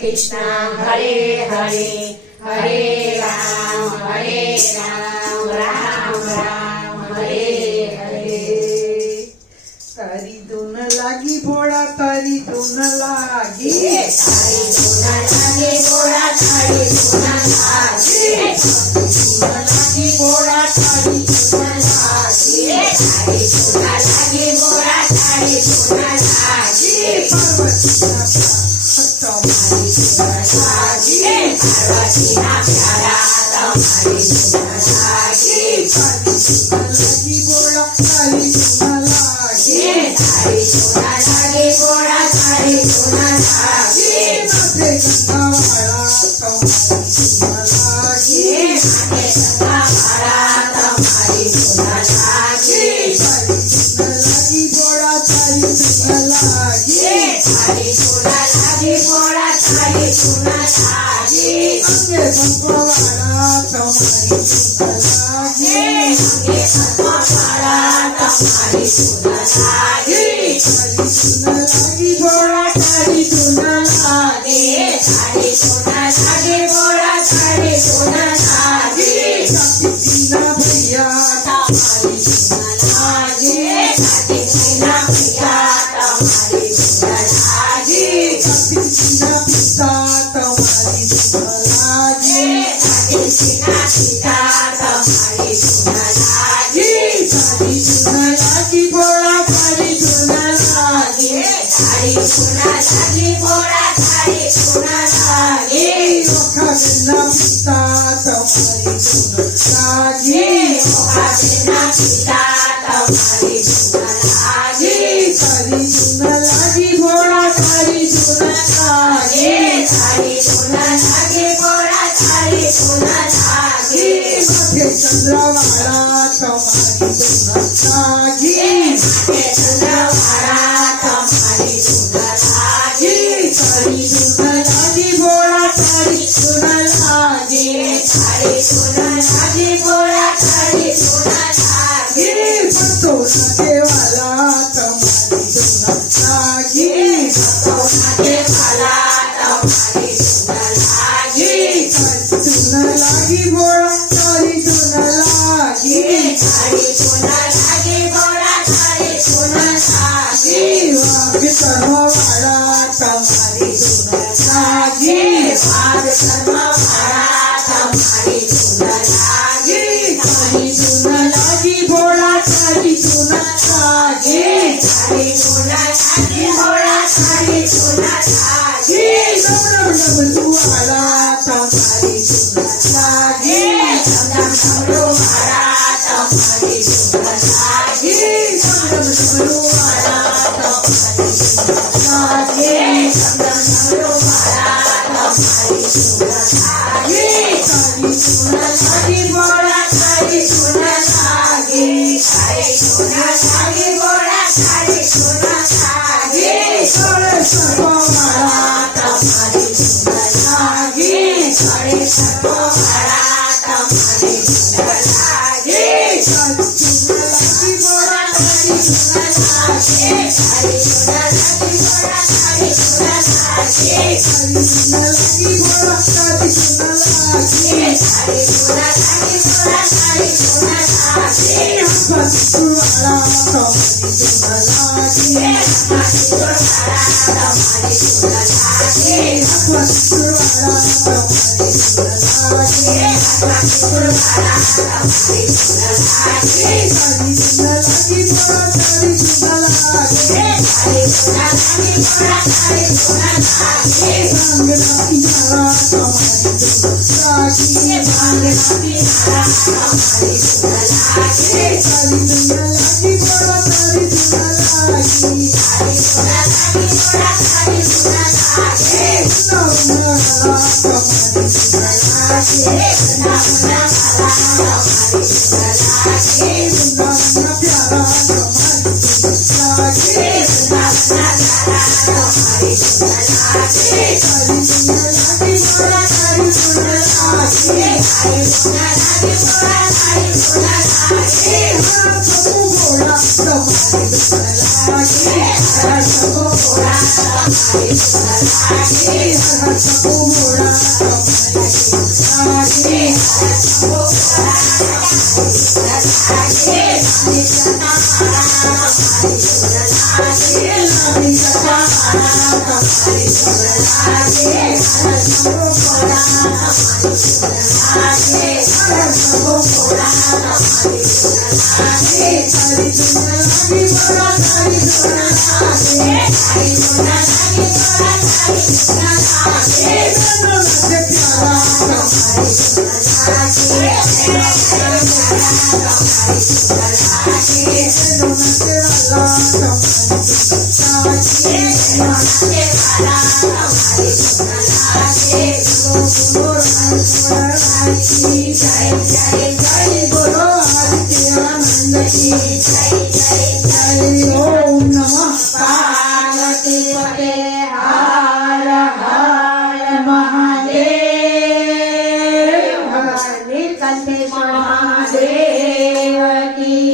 कृष्ण हरे हरे हरे राम राम राम हरे हरे। तारी धुन लागी भोळा तारी धुन लागी तारी धुन लागी भोळा तारी धुन लागी लागी भोळा तारी धुन लागी तारी धुन लागी भोळा तारी धुन लागी पार्वतीला प्यारा तुम्हारी धुन लागी लागी भोळा तारी धुन लागी तारी धुन लागी भोळा तारी धुन लागी माथे गंगावाळा तुम्हारी धुन लागी माथे गंगावाळा तुम्हारी धुन लागी लागी भोळा तारी धुन लागी तारी धुन लागी भोळा तारी धुन लागी अंगे गंगावाळा तुम्हारी धुन लागी अंगे गंगावाळा तुम्हारी धुन लागी लागी भोळा तारी धुन लागी तारी धुन लागी भोळा तारी धुन लागी दीना भैया तुम्हारी धुन लागी दीना भैया तुम्हारी धुन लागी दीना पिता तुम्हारी धुन लागी दीना पिता तुम्हारी धुन लागी धुन लागी भोळा तारी धुन लागी तारी धुन लागी भोळा तारी धुन लागी ओखा पिता तुम्हारी धुन लागी दीना पिता तुम्हारी धुन लागी तारी धुन लागी भोळा तारी धुन लागी तारी धुन लागी भोळा तारी धुन लागी माथे चंद्रवाळा तुम्हारी धुन लागी माथे चंद्रवाळा तुम्हारी धुन लागी तारी धुन लागी भोळा तारी धुन लागी तारी धुन लागी भोळा तारी धुन लागी भक्तोना देवाला तुम्हारी धुन लागी भक्तोना देवाला तुम्हारी धुन लागी धुन लागी भोळा तारी धुन लागी तारी धुन लागी भोळा तारी धुन लागी वाघ सर्ववाळा तुम्हारी धुन लागी वाघ सर्ववाळा तुम्हारी धुन लागी तारी धुन लागी भोळा तारी धुन लागी तारी धुन लागी भोळा तारी धुन लागी डमडमडमडुवाळा तुम्हारी धुन लागी डमडमडमडुवाळा तुम्हारी धुन लागी डमडमडमडुवाळा तुम्हारी धुन लागी डमडमडमडुवाळा तुम्हारी धुन लागी तारी धुन लागी भोळा तारी धुन लागी तारी धुन लागी भोळा तारी धुन लागी सळे सर्ववाळा तुम्हारी धुन लागी सळे सर्ववाळा तुम्हारी धुन लागी धुन लागी भोळा तारी धुन लागी तारी धुन लागी भोळा तारी धुन लागी तारी धुन लागी भोळा तारी धुन लागी तारी धुन लागी भोळा तारी धुन लागी वाळा तुम्हारी धुन लागी तुम्हारी धुन लागी वाळा तुम्हारी धुन लागी वाळा तुम्हारी धुन लागी तारी धुन लागी भोळा तारी धुन लागी तारी धुन लागी भोळा तारी धुन लागी भांगडा पिणारा तुम्हारी धुन लागी भांगडा पिणारा तुम्हारी धुन लागी तारी धुन लागी भोळा तारी धुन लागी तारी धुन लागी भोळा तारी धुन लागी नवनाला तुम्हारी धुन लागी नवनाला तुम्हारी धुन लागी नवना प्यारा तुम्हारी धुन लागी नवना प्यारा तुम्हारी धुन लागी तारी धुन लागी भोळा तारी धुन लागी तारी धुन लागी भोळा तारी धुन लागी प्रभु भोळा ओम नमः पार्वती पते हर हर महादेव हर नीलकंठेश्वर महादेव की